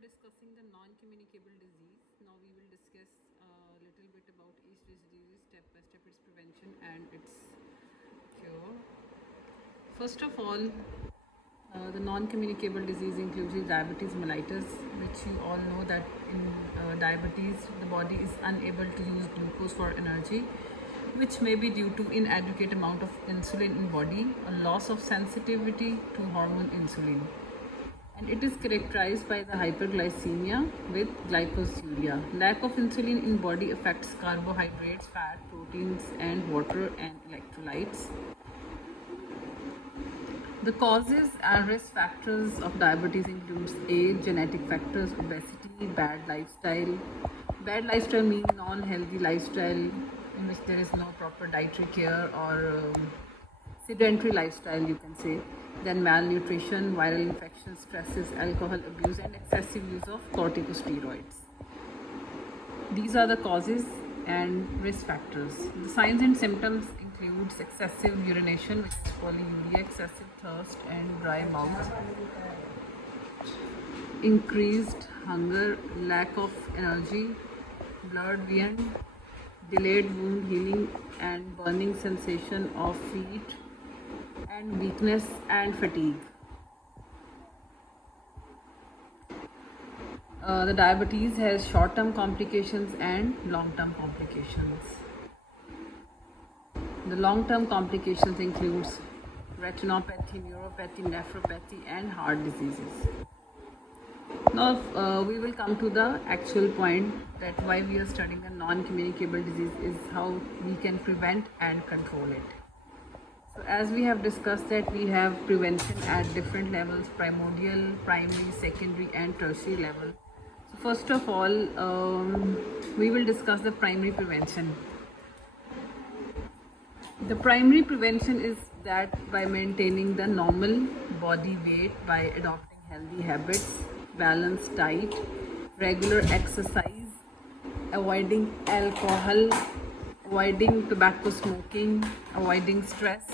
discussing the non-communicable disease. Now we will discuss a little bit about each disease, step by step, its prevention and its cure. First of all, the non-communicable disease includes diabetes mellitus, which you all know that in diabetes the body is unable to use glucose for energy, which may be due to inadequate amount of insulin in body, a loss of sensitivity to hormone insulin. And it is characterized by the hyperglycemia with glycosuria. Lack of insulin in body affects carbohydrates, fat, proteins and water and electrolytes. The causes and risk factors of diabetes includes age, genetic factors, obesity, bad lifestyle. Bad lifestyle means non-healthy lifestyle in which there is no proper dietary care or sedentary lifestyle, you can say. Then malnutrition, viral infections, stresses, alcohol abuse and excessive use of corticosteroids. These are the causes and risk factors. The signs and symptoms includes excessive urination, which is polyuria, excessive thirst and dry mouth, increased hunger, lack of energy, blurred vision, delayed wound healing and burning sensation of feet, and weakness and fatigue. The diabetes has short-term complications and long-term complications. The long-term complications includes retinopathy, neuropathy, nephropathy and heart diseases. Now we will come to the actual point that why we are studying a non-communicable disease is how we can prevent and control it. So as we have discussed that we have prevention at different levels, primordial, primary, secondary and tertiary level. So first of all, we will discuss the primary prevention. The primary prevention is that by maintaining the normal body weight, by adopting healthy habits, balanced diet, regular exercise, avoiding alcohol, avoiding tobacco smoking, avoiding stress.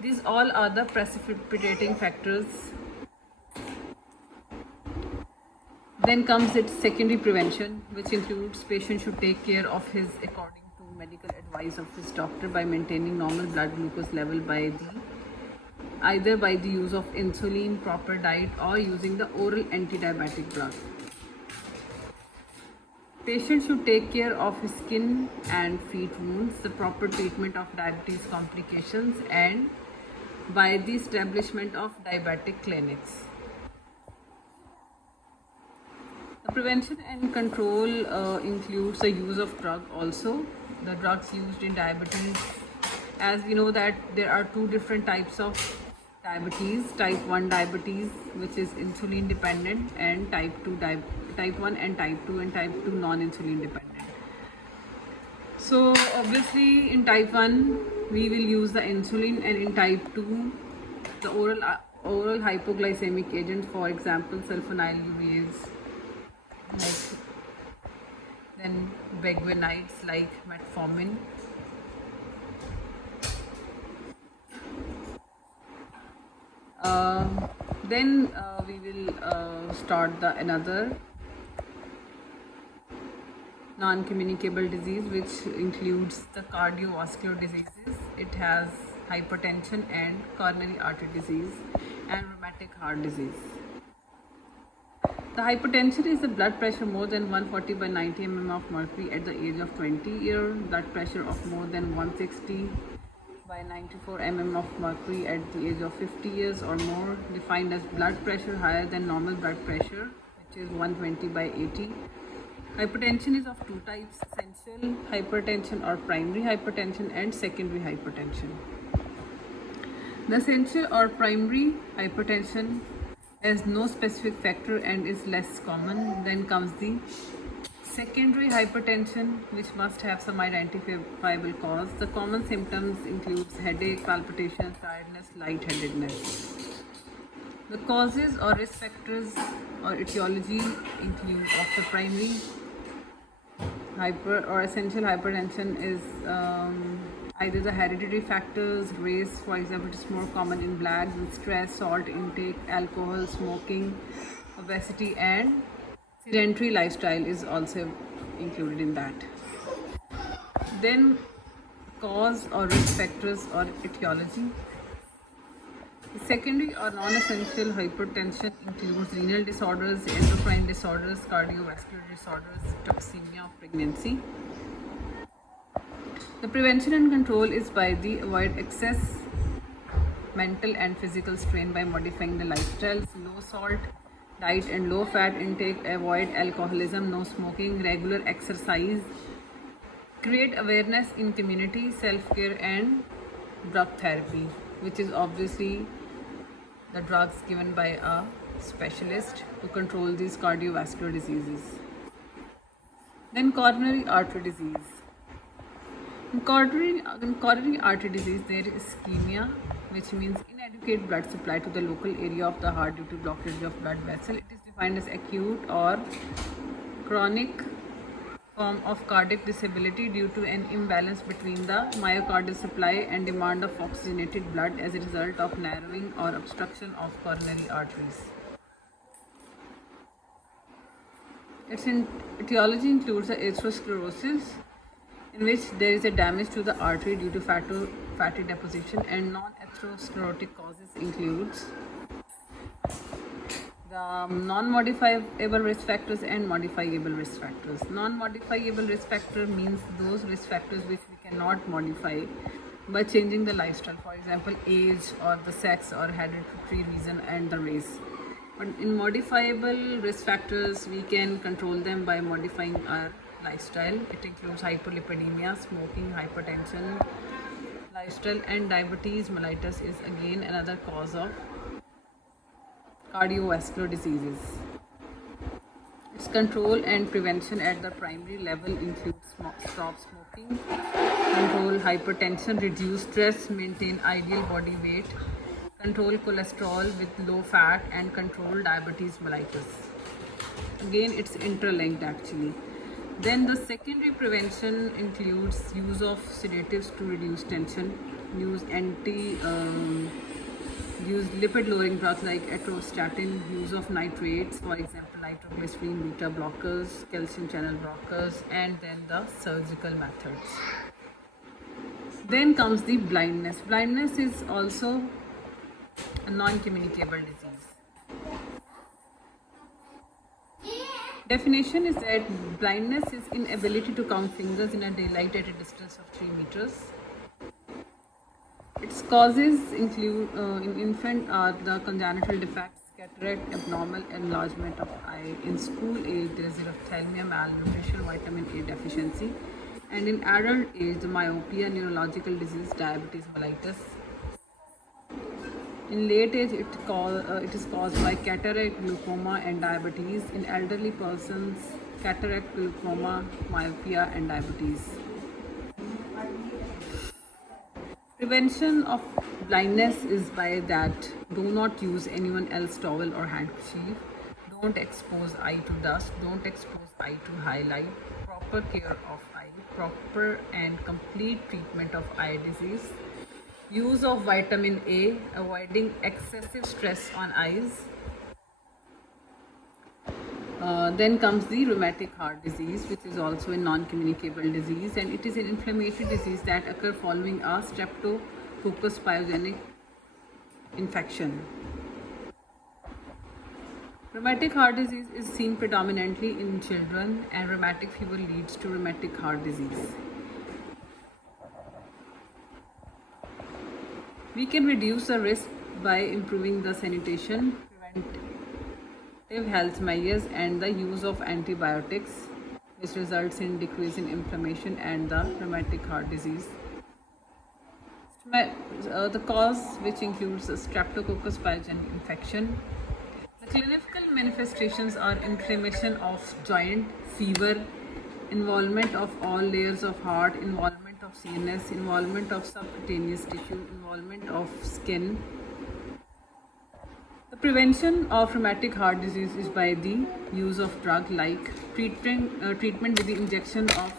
These all are the precipitating factors. Then comes its secondary prevention, which includes patient should take care of his according to medical advice of his doctor by maintaining normal blood glucose level by either by the use of insulin, proper diet or using the oral anti-diabetic drug. Patient should take care of his skin and feet wounds, the proper treatment of diabetes complications and by the establishment of diabetic clinics. The prevention and control includes the use of drug also. The drugs used in diabetes, as we know that there are two different types of diabetes, type 1 diabetes which is insulin dependent and type 1 and type 2 and type 2 non-insulin dependent. So obviously in type 1 we will use the insulin and in type 2 the oral hypoglycemic agent, for example sulfonylureas, like then biguanides like metformin. Then we will start another non-communicable disease, which includes the cardiovascular diseases. It has hypertension and coronary artery disease and rheumatic heart disease. The hypertension is the blood pressure more than 140 by 90 mm of mercury at the age of 20 years, blood pressure of more than 160 by 94 mm of mercury at the age of 50 years or more, defined as blood pressure higher than normal blood pressure, which is 120 by 80. Hypertension is of two types: essential hypertension or primary hypertension and secondary hypertension. The essential or primary hypertension has no specific factor and is less common. Then comes the secondary hypertension, which must have some identifiable cause. The common symptoms includes headache, palpitations, tiredness, lightheadedness. The causes or risk factors or etiology include of the primary hyper or essential hypertension is either the hereditary factors, race, for example, it is more common in blacks, with stress, salt intake, alcohol, smoking, obesity, and sedentary lifestyle is also included in that. Then cause or risk factors or etiology. Secondary or non-essential hypertension includes renal disorders, endocrine disorders, cardiovascular disorders, toxemia of pregnancy. The prevention and control is by the avoid excess mental and physical strain by modifying the lifestyles, low salt diet and low fat intake, avoid alcoholism, no smoking, regular exercise, create awareness in community, self-care, and drug therapy, which is obviously the drugs given by a specialist to control these cardiovascular diseases. Then coronary artery disease. In coronary artery disease, there is ischemia, which means inadequate blood supply to the local area of the heart due to blockage of blood vessel. It is defined as acute or chronic form of cardiac disability due to an imbalance between the myocardial supply and demand of oxygenated blood as a result of narrowing or obstruction of coronary arteries. Its etiology includes the atherosclerosis, in which there is a damage to the artery due to fatty deposition, and non-atherosclerotic causes includes the non-modifiable risk factors and modifiable risk factors. Non-modifiable risk factor means those risk factors which we cannot modify by changing the lifestyle, for example age or the sex or hereditary reason and the race. But in modifiable risk factors, we can control them by modifying our lifestyle. It includes hyperlipidemia, smoking, hypertension, lifestyle, and diabetes mellitus is again another cause of cardiovascular diseases. Its control and prevention at the primary level includes stop smoking, control hypertension, reduce stress, maintain ideal body weight, control cholesterol with low fat, and control diabetes mellitus. Again, it's interlinked actually. Then the secondary prevention includes use of sedatives to reduce tension, use lipid lowering drugs like atorvastatin, use of nitrates, for example nitroglycerin, beta blockers, calcium channel blockers, and then the surgical methods. Then comes the blindness. Blindness is also a non-communicable disease. Definition is that blindness is inability to count fingers in a daylight at a distance of 3 meters. Its causes include in infant are the congenital defects, cataract, abnormal enlargement of eye. In school age, there is xerophthalmia, malnutrition, vitamin A deficiency, and in adult age, the myopia, neurological disease, diabetes mellitus. In late age, it is caused by cataract, glaucoma, and diabetes. In elderly persons, cataract, glaucoma, myopia, and diabetes. Prevention of blindness is by that do not use anyone else's towel or handkerchief, don't expose eye to dust, don't expose eye to highlight, proper care of eye, proper and complete treatment of eye disease, use of vitamin A, avoiding excessive stress on eyes. Then comes the rheumatic heart disease, which is also a non-communicable disease, and it is an inflammatory disease that occurs following a streptococcus pyogenes infection. Rheumatic heart disease is seen predominantly in children, and rheumatic fever leads to rheumatic heart disease. We can reduce the risk by improving the sanitation, preventive health measures, and the use of antibiotics, which results in decrease in inflammation and the rheumatic heart disease. The cause, which includes streptococcus pyogenes infection. The clinical manifestations are inflammation of joint, fever, involvement of all layers of heart, involvement of CNS, involvement of subcutaneous tissue, involvement of skin. The prevention of rheumatic heart disease is by the use of drug like treatment with the injection of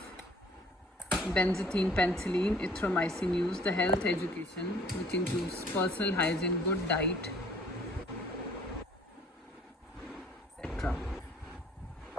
benzathine, penicillin, erythromycin use, the health education, which includes personal hygiene, good diet, etc.